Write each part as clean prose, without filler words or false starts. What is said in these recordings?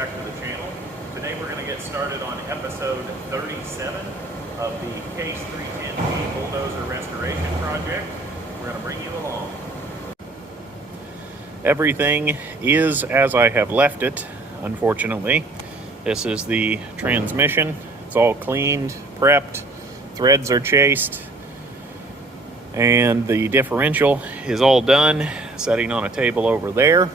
back to the channel. Today we're going to get started on episode 37 of the Case 310G bulldozer restoration project. We're going to bring you along. Everything is as I have left it, unfortunately. This is the transmission. It's all cleaned, prepped, threads are chased, and the differential is all done, setting on a table over there.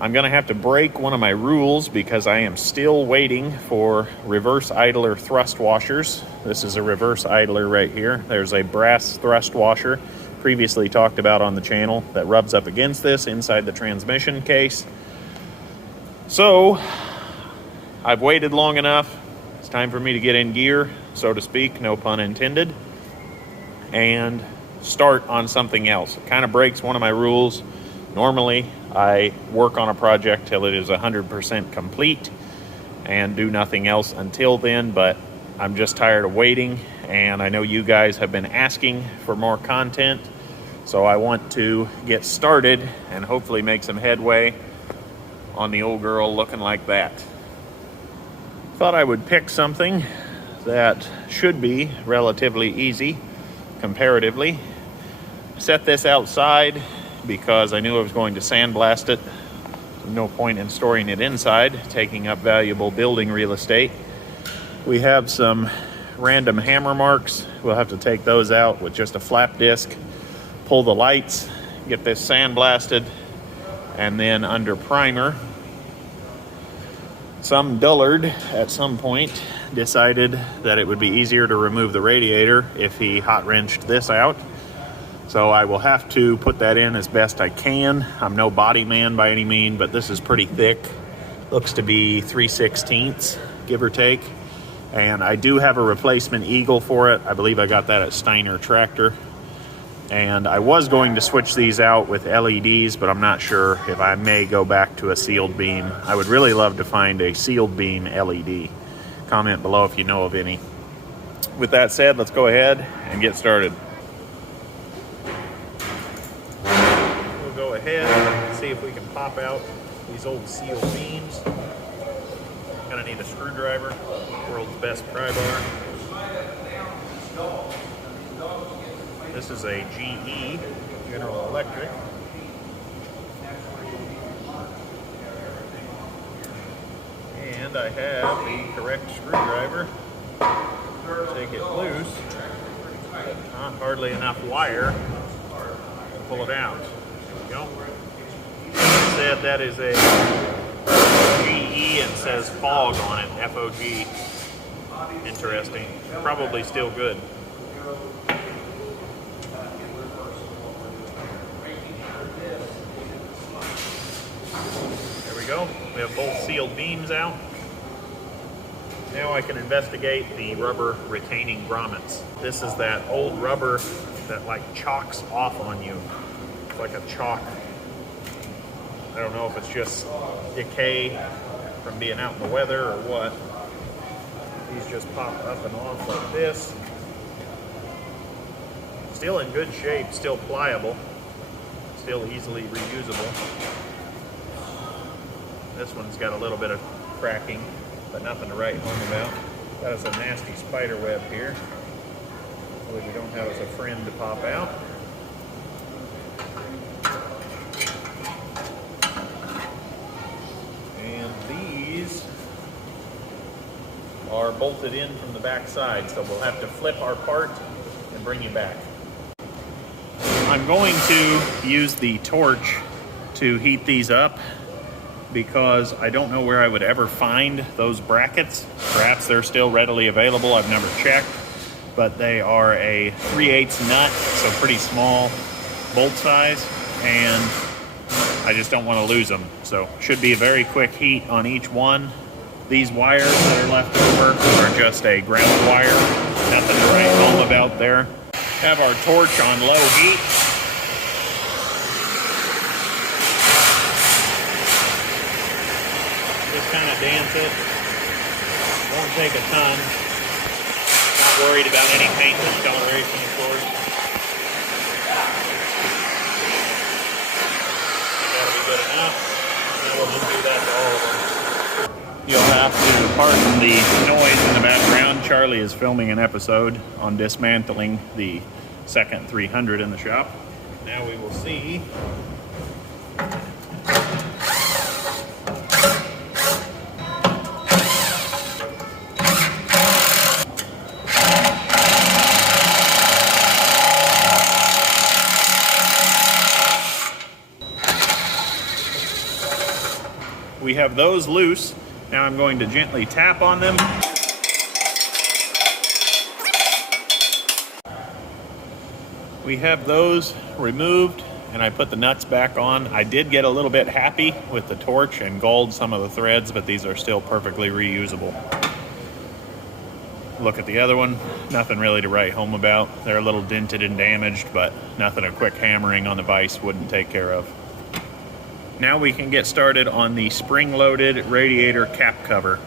I'm going to have to break one of my rules because I am still waiting for reverse idler thrust washers. This is a reverse idler right here. There's a brass thrust washer previously talked about on the channel that rubs up against this inside the transmission case. So I've waited long enough. It's time for me to get in gear, so to speak, no pun intended, and start on something else. It kind of breaks one of my rules. Normally, I work on a project till it is 100% complete and do nothing else until then, but I'm just tired of waiting, and I know you guys have been asking for more content, so I want to get started and hopefully make some headway on the old girl looking like that. Thought I would pick something that should be relatively easy, comparatively. Set this outside because I knew I was going to sandblast it. No point in storing it inside, taking up valuable building real estate. We have some random hammer marks. We'll have to take those out with just a flap disc, pull the lights, get this sandblasted, and then under primer. Some dullard at some point decided that it would be easier to remove the radiator if he hot wrenched this out. So I will have to put that in as best I can. I'm no body man by any means, but this is pretty thick. Looks to be 3/16, give or take. And I do have a replacement eagle for it. I believe I got that at Steiner Tractor. And I was going to switch these out with LEDs, but I'm not sure if I may go back to a sealed beam. I would really love to find a sealed beam LED. Comment below if you know of any. With that said, let's go ahead and get started. We'll go ahead and see if we can pop out these old sealed beams. Gonna need a screwdriver, world's best pry bar. This is a GE, General Electric. And I have the correct screwdriver. Take it loose. Not hardly enough wire to pull it out. There we go. Like I said, that is a GE and says fog on it, FOG. Interesting. Probably still good. There we go. We have both sealed beams out. Now I can investigate the rubber retaining grommets. This is that old rubber that like chalks off on you. It's like a chalk. I don't know if it's just decay from being out in the weather or what. These just pop up and off like this. Still in good shape, still pliable, still easily reusable. This one's got a little bit of cracking, but nothing to write home about. That is a nasty spider web here. Hopefully we don't have as a friend to pop out. And these are bolted in from the back side, so we'll have to flip our part and bring you back. I'm going to use the torch to heat these up because I don't know where I would ever find those brackets. Perhaps they're still readily available, I've never checked, but they are a 3/8 nut, so pretty small bolt size, and I just don't want to lose them. So should be a very quick heat on each one. These wires that are left over are just a ground wire, nothing to write home about there. Have our torch on low heat. Just kind of dance it. Won't take a ton. Not worried about any paint discoloration, of course. That'll be good enough. And we'll just do that to all of them. Pardon the noise in the background. Charlie is filming an episode on dismantling the second 300 in the shop. Now we will see. We have those loose. Now I'm going to gently tap on them. We have those removed, and I put the nuts back on. I did get a little bit happy with the torch and galled some of the threads, but these are still perfectly reusable. Look at the other one. Nothing really to write home about. They're a little dented and damaged, but nothing a quick hammering on the vise wouldn't take care of. Now we can get started on the spring-loaded radiator cap cover.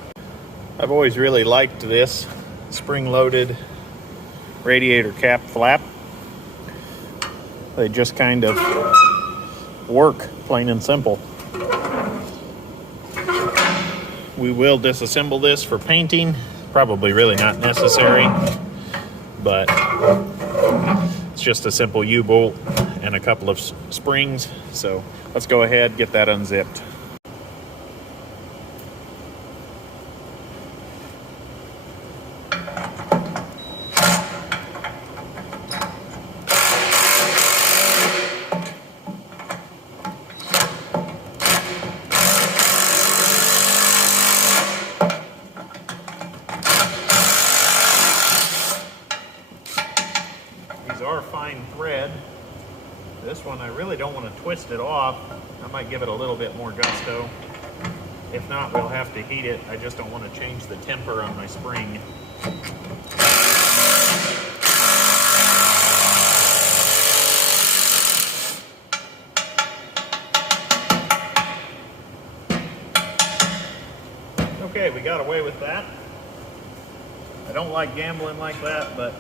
I've always really liked this spring-loaded radiator cap flap. They just kind of work, plain and simple. We will disassemble this for painting. Probably really not necessary, but it's just a simple U-bolt and a couple of springs. So let's go ahead, get that unzipped. These are fine thread. This one, I really don't want to twist it off. I might give it a little bit more gusto. If not, we'll have to heat it. I just don't want to change the temper on my spring. Okay, we got away with that. I don't like gambling like that, but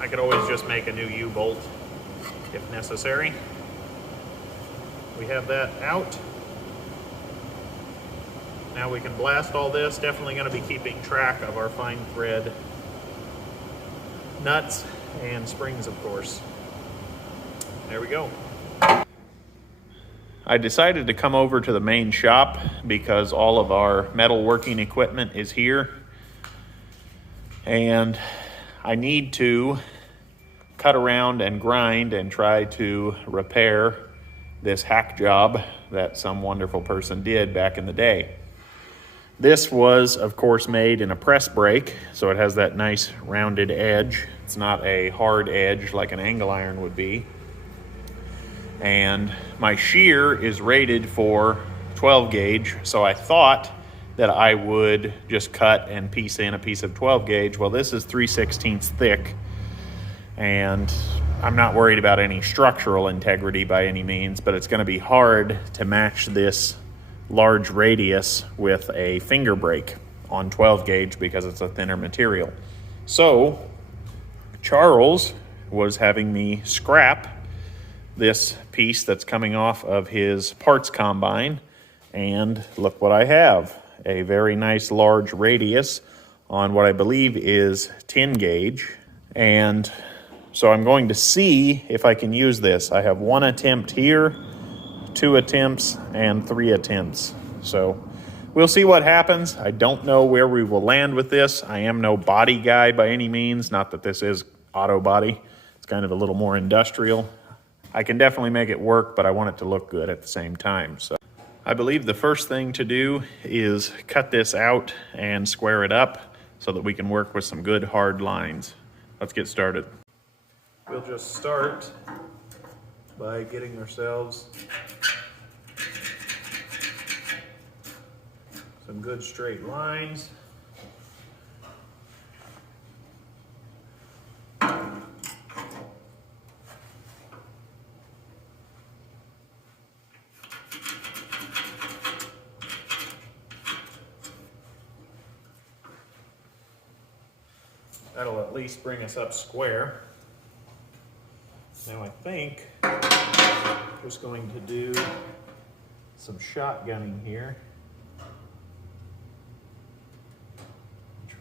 I could always just make a new U-bolt if necessary. We have that out. Now we can blast all this. Definitely going to be keeping track of our fine thread nuts and springs, of course. There we go. I decided to come over to the main shop because all of our metalworking equipment is here, and I need to cut around and grind and try to repair this hack job that some wonderful person did back in the day. This was, of course, made in a press brake, so it has that nice rounded edge. It's not a hard edge like an angle iron would be. And my shear is rated for 12 gauge, so I thought that I would just cut and piece in a piece of 12 gauge. Well, this is 3/16 thick, and I'm not worried about any structural integrity by any means, but it's going to be hard to match this large radius with a finger brake on 12 gauge because it's a thinner material. So Charles was having me scrap this piece that's coming off of his parts combine, and look what I have. A very nice large radius on what I believe is 10 gauge, and so I'm going to see if I can use this. I have 1 attempt here, 2 attempts, and 3 attempts. So we'll see what happens. I don't know where we will land with this. I am no body guy by any means. Not that this is auto body. It's kind of a little more industrial. I can definitely make it work, but I want it to look good at the same time. So I believe the first thing to do is cut this out and square it up so that we can work with some good hard lines. Let's get started. We'll just start by getting ourselves some good straight lines. That'll at least bring us up square. Now I think I'm just going to do some shotgunning here.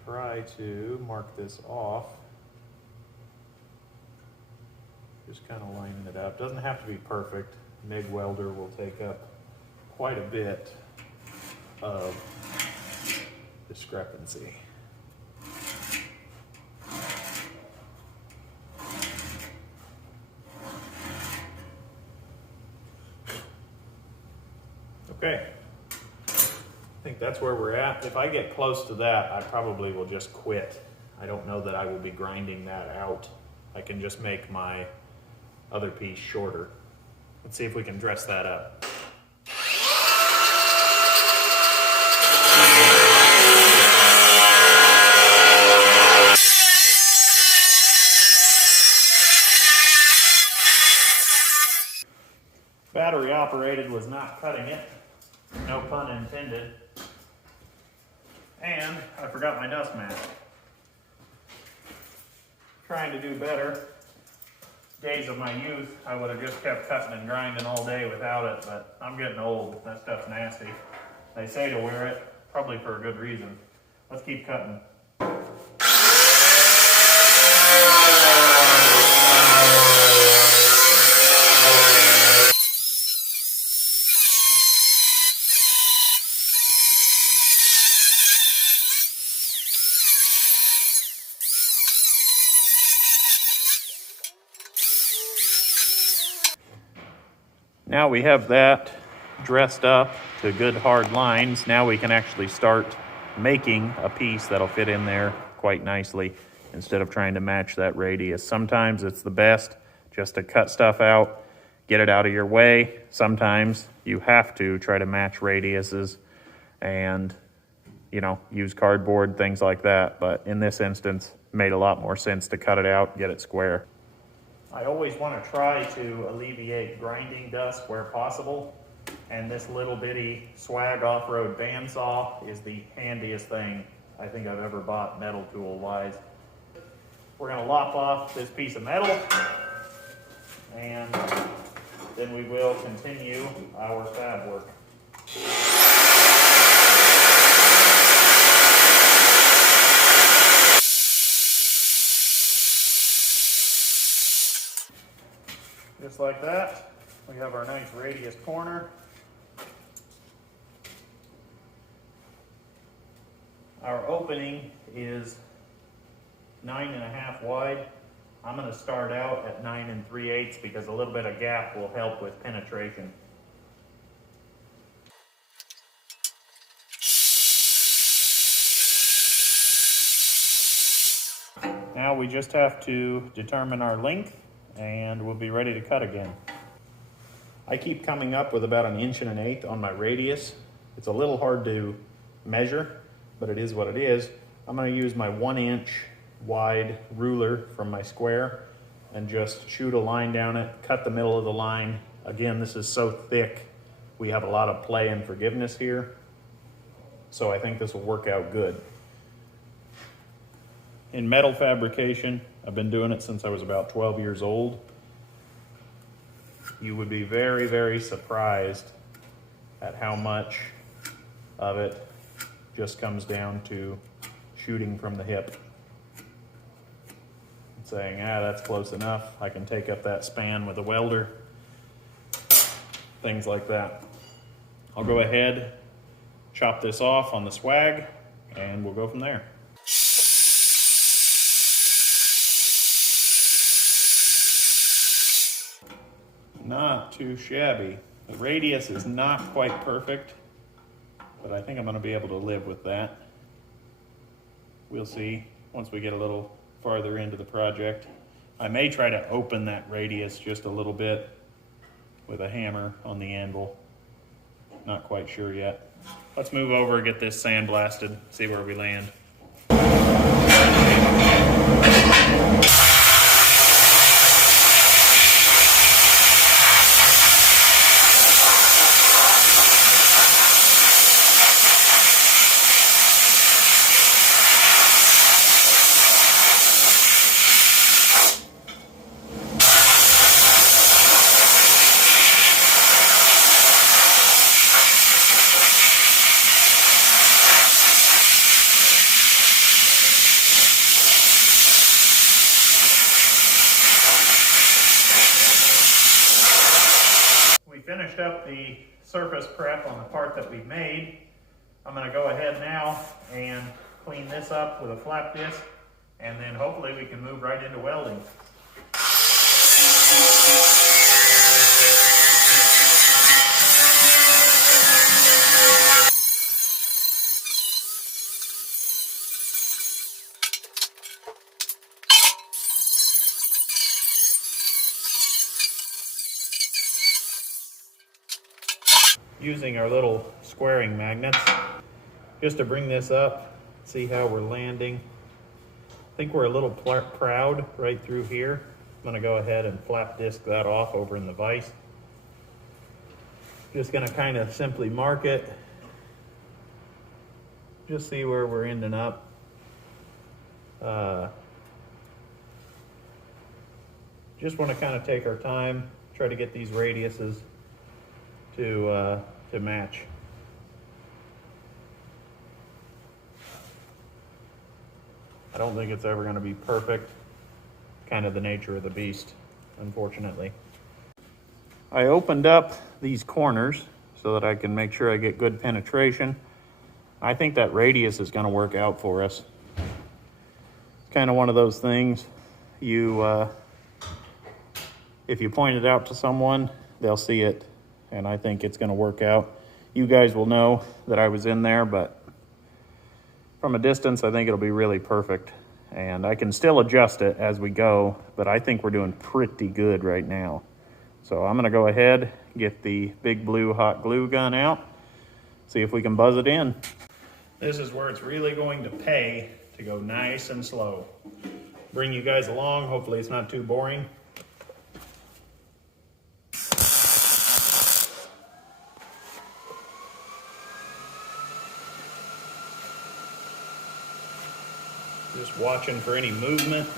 try to mark this off. Just kind of lining it up. Doesn't have to be perfect. MIG welder will take up quite a bit of discrepancy. Okay, I think that's where we're at. If I get close to that, I probably will just quit. I don't know that I will be grinding that out. I can just make my other piece shorter. Let's see if we can dress that up. Battery operated was not cutting it, no pun intended. And I forgot my dust mask. Trying to do better. Days of my youth, I would have just kept cutting and grinding all day without it, but I'm getting old. That stuff's nasty. They say to wear it, probably for a good reason. Let's keep cutting. Now we have that dressed up to good hard lines. Now we can actually start making a piece that'll fit in there quite nicely instead of trying to match that radius. Sometimes it's the best just to cut stuff out, get it out of your way. Sometimes you have to try to match radiuses and, you know, use cardboard, things like that. But in this instance, it made a lot more sense to cut it out, get it square. I always want to try to alleviate grinding dust where possible, and this little bitty swag off-road bandsaw is the handiest thing I think I've ever bought metal tool wise. We're going to lop off this piece of metal, and then we will continue our fab work. Just like that, we have our nice radius corner. Our opening is 9.5 wide. I'm going to start out at 9 3/8 because a little bit of gap will help with penetration. Now we just have to determine our length and we'll be ready to cut again. I keep coming up with about 1 1/8 on my radius. It's a little hard to measure, but it is what it is. I'm going to use my 1 inch wide ruler from my square and just shoot a line down it, cut the middle of the line. Again, this is so thick, we have a lot of play and forgiveness here. So I think this will work out good. In metal fabrication, I've been doing it since I was about 12 years old. You would be very, very surprised at how much of it just comes down to shooting from the hip. And saying, that's close enough. I can take up that span with a welder. Things like that. I'll go ahead, chop this off on the swag, and we'll go from there. Not too shabby. The radius is not quite perfect, but I think I'm going to be able to live with that. We'll see once we get a little farther into the project. I may try to open that radius just a little bit with a hammer on the anvil. Not quite sure yet. Let's move over, get this sandblasted, see where we land. finished up the surface prep on the part that we made. I'm going to go ahead now and clean this up with a flap disc, and then hopefully we can move right into welding. Using our little squaring magnets just to bring this up, see how we're landing. I think we're a little proud right through here. I'm going to go ahead and flap disc that off over in the vise. Just going to kind of simply mark it. Just see where we're ending up. Just want to kind of take our time, try to get these radiuses to match. I don't think it's ever going to be perfect. Kind of the nature of the beast, unfortunately. I opened up these corners so that I can make sure I get good penetration. I think that radius is going to work out for us. It's kind of one of those things, if you point it out to someone, they'll see it, and I think it's going to work out. You guys will know that I was in there, but from a distance, I think it'll be really perfect. And I can still adjust it as we go, but I think we're doing pretty good right now. So I'm gonna go ahead, get the big blue hot glue gun out, see if we can buzz it in. This is where it's really going to pay to go nice and slow. Bring you guys along, hopefully it's not too boring. Just watching for any movement.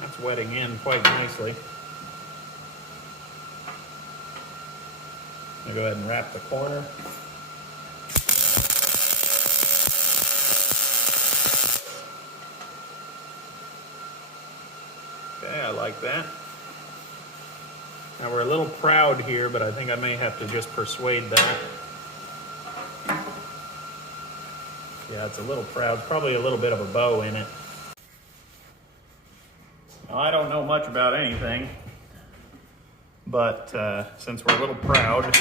That's wetting in quite nicely. I'm gonna go ahead and wrap the corner. Okay, I like that. Now we're a little proud here, but I think I may have to just persuade that. Yeah, it's a little proud, probably a little bit of a bow in it. Now, I don't know much about anything, but since we're a little proud,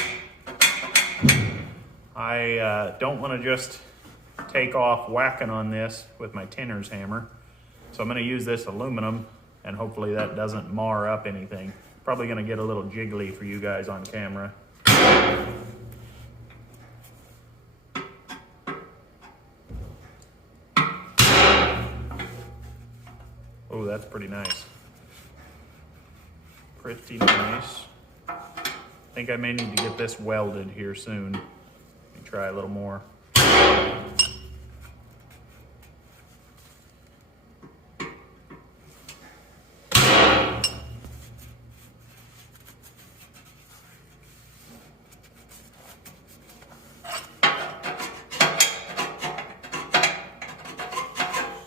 I don't want to just take off whacking on this with my tinner's hammer. So I'm going to use this aluminum, and hopefully that doesn't mar up anything. Probably going to get a little jiggly for you guys on camera. Oh, that's pretty nice. Pretty nice. I think I may need to get this welded here soon. Let me try a little more.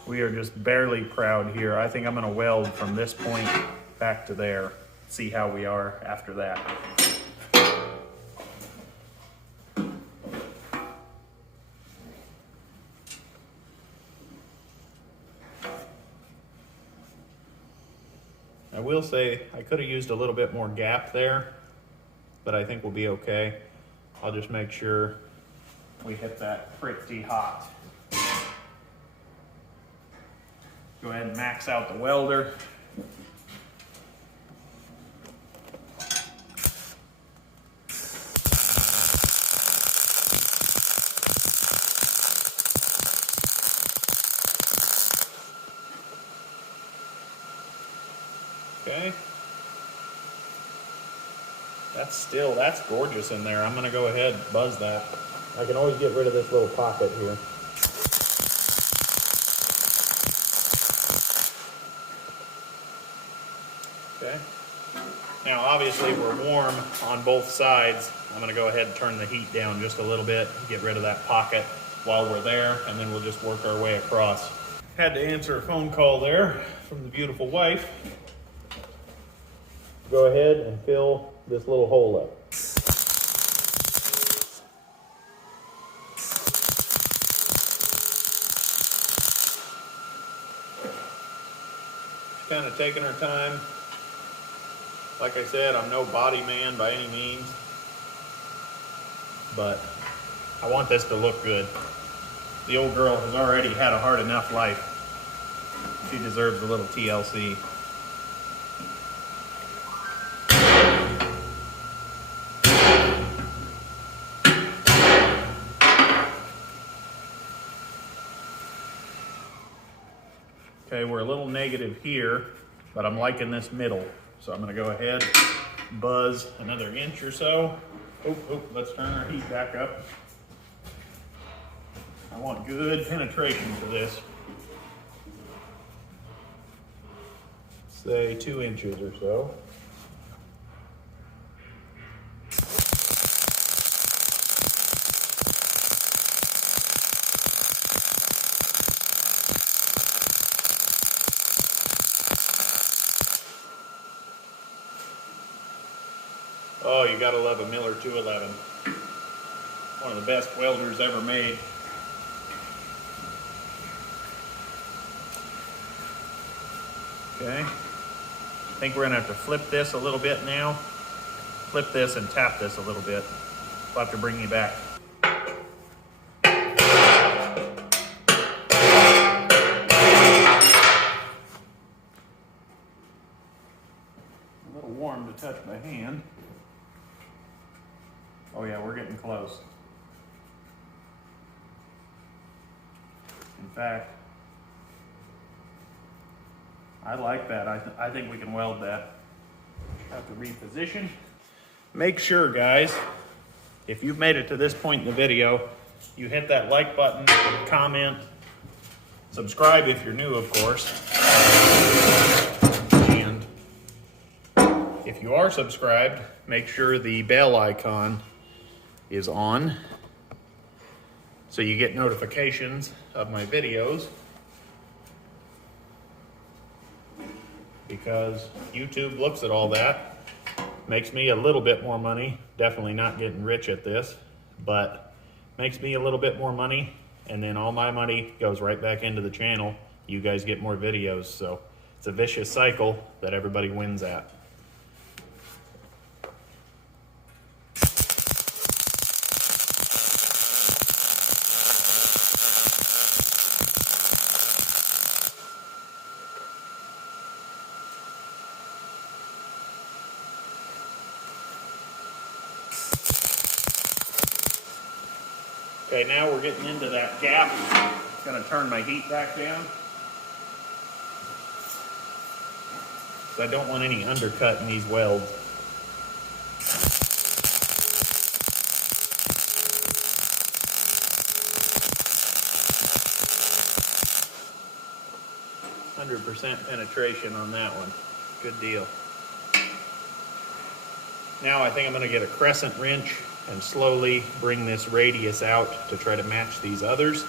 We are just barely proud here. I think I'm gonna weld from this point back to there. See how we are after that. I will say I could have used a little bit more gap there, but I think we'll be okay. I'll just make sure we hit that pretty hot. Go ahead and max out the welder. Still, that's gorgeous in there. I'm gonna go ahead and buzz that. I can always get rid of this little pocket here. Okay. Now obviously we're warm on both sides. I'm gonna go ahead and turn the heat down just a little bit, get rid of that pocket while we're there, and then we'll just work our way across. Had to answer a phone call there from the beautiful wife. Go ahead and fill this little hole up. Just kind of taking our time. Like I said, I'm no body man by any means, but I want this to look good. The old girl has already had a hard enough life. She deserves a little TLC. Okay, we're a little negative here, but I'm liking this middle. So I'm gonna go ahead, buzz another inch or so. Let's turn our heat back up. I want good penetration for this. Say 2 inches or so. Oh, you gotta love a Miller 211. One of the best welders ever made. Okay, I think we're gonna have to flip this a little bit now. Flip this and tap this a little bit. We'll have to bring you back. A little warm to touch my hand. Oh yeah, we're getting close. In fact, I like that. I think we can weld that. Have to reposition. Make sure, guys, if you've made it to this point in the video, you hit that like button, comment, subscribe if you're new, of course. And if you are subscribed, make sure the bell icon is on so you get notifications of my videos, because YouTube looks at all that, makes me a little bit more money. Definitely not getting rich at this, but makes me a little bit more money, and then all my money goes right back into the channel. You guys get more videos, so it's a vicious cycle that everybody wins at. Okay, now we're getting into that gap. I'm gonna turn my heat back down. So I don't want any undercut in these welds. %, penetration on that one. Good deal. Now I think I'm gonna get a crescent wrench and slowly bring this radius out to try to match these others.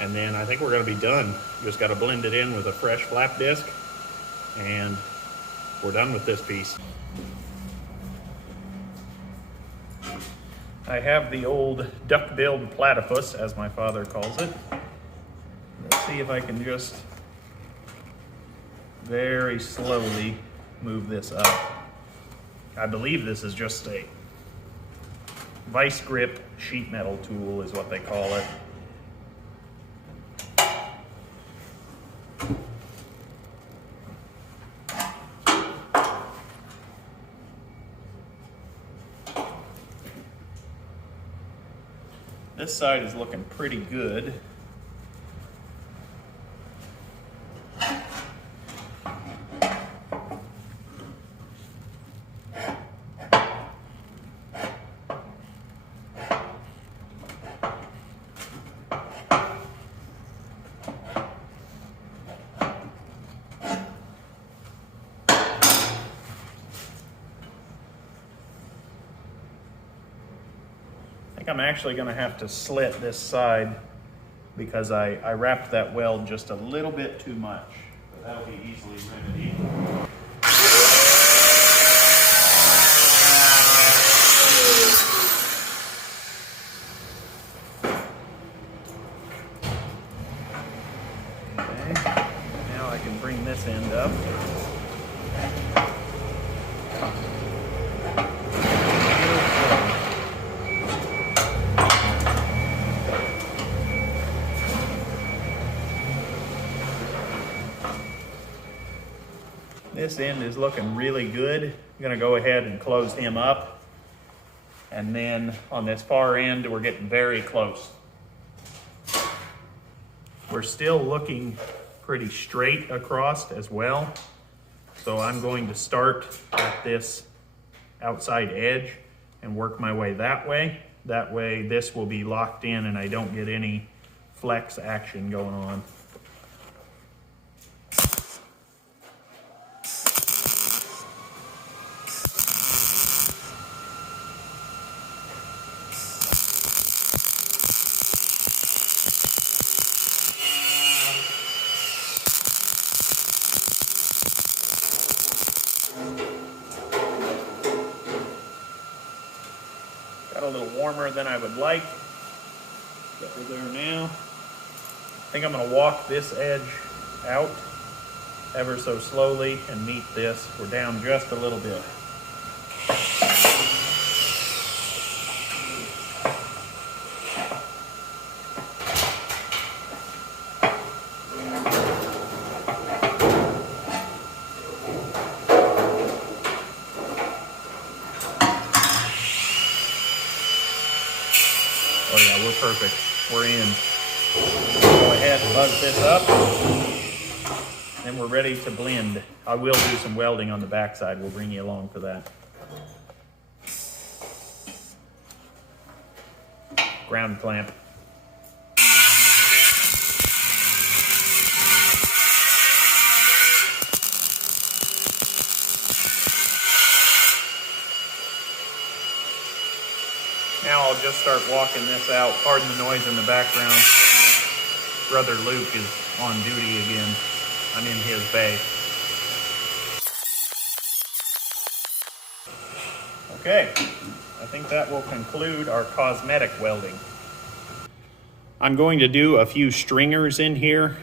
And then I think we're gonna be done. Just gotta blend it in with a fresh flap disc, and we're done with this piece. I have the old duck-billed platypus, as my father calls it. Let's see if I can just very slowly move this up. I believe this is just a vice grip sheet metal tool is what they call it. This side is looking pretty good. think I'm actually going to have to slit this side because I wrapped that weld just a little bit too much. But that'll be easily remedied. Okay, now I can bring this end up. This end is looking really good. I'm gonna go ahead and close him up. And then on this far end, we're getting very close. We're still looking pretty straight across as well. So I'm going to start at this outside edge and work my way that way. That way this will be locked in and I don't get any flex action going on. Got a little warmer than I would like, but we're there now. I think I'm gonna walk this edge out ever so slowly and meet this. We're down just a little bit. Oh yeah, we're perfect. We're in. Go ahead and buzz this up. Then we're ready to blend. I will do some welding on the backside. We'll bring you along for that. Ground clamp. Now I'll just start walking this out. Pardon the noise in the background. Brother Luke is on duty again. I'm in his bay. Okay, I think that will conclude our cosmetic welding. I'm going to do a few stringers in here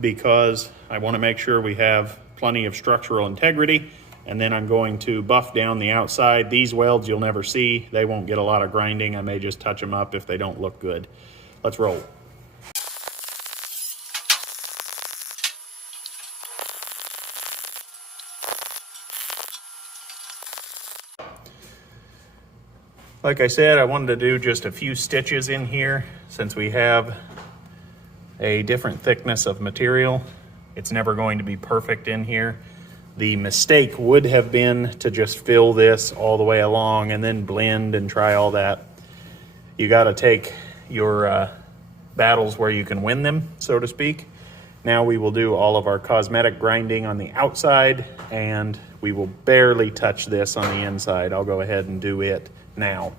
because I want to make sure we have plenty of structural integrity. And then I'm going to buff down the outside. These welds you'll never see. They won't get a lot of grinding. I may just touch them up if they don't look good. Let's roll. Like I said, I wanted to do just a few stitches in here since we have a different thickness of material. It's never going to be perfect in here. The mistake would have been to just fill this all the way along and then blend and try all that. You got to take your battles where you can win them, so to speak. Now we will do all of our cosmetic grinding on the outside and we will barely touch this on the inside. I'll go ahead and do it now.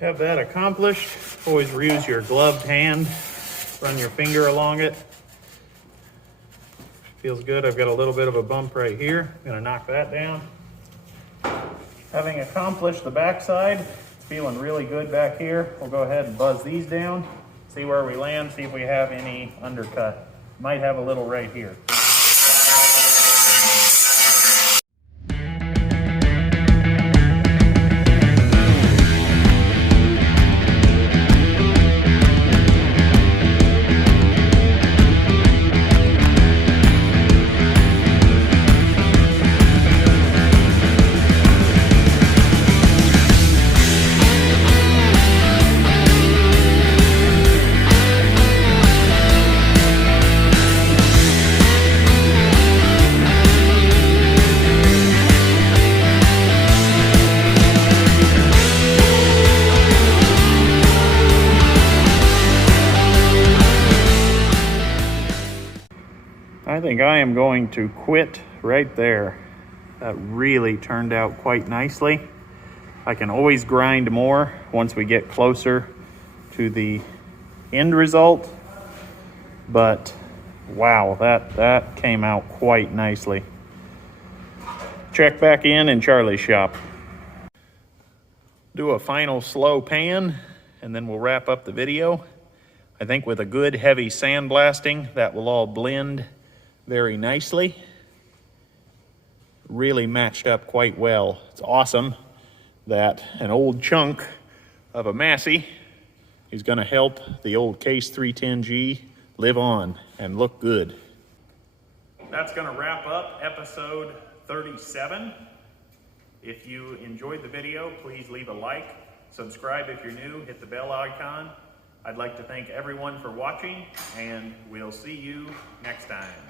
Have that accomplished. Always use your gloved hand. Run your finger along it. Feels good. I've got a little bit of a bump right here. I'm gonna knock that down. Having accomplished the backside, it's feeling really good back here. We'll go ahead and buzz these down, see where we land, see if we have any undercut. Might have a little right here. think I am going to quit right there. That really turned out quite nicely. I can always grind more once we get closer to the end result, but wow, that came out quite nicely. Check back in Charlie's shop. Do a final slow pan and then we'll wrap up the video. I think with a good heavy sandblasting, that will all blend very nicely. Really matched up quite well. It's awesome that an old chunk of a Massey is going to help the old Case 310G live on and look good. That's going to wrap up episode 37. If you enjoyed the video, please leave a like, subscribe if you're new, hit the bell icon. I'd like to thank everyone for watching, and we'll see you next time.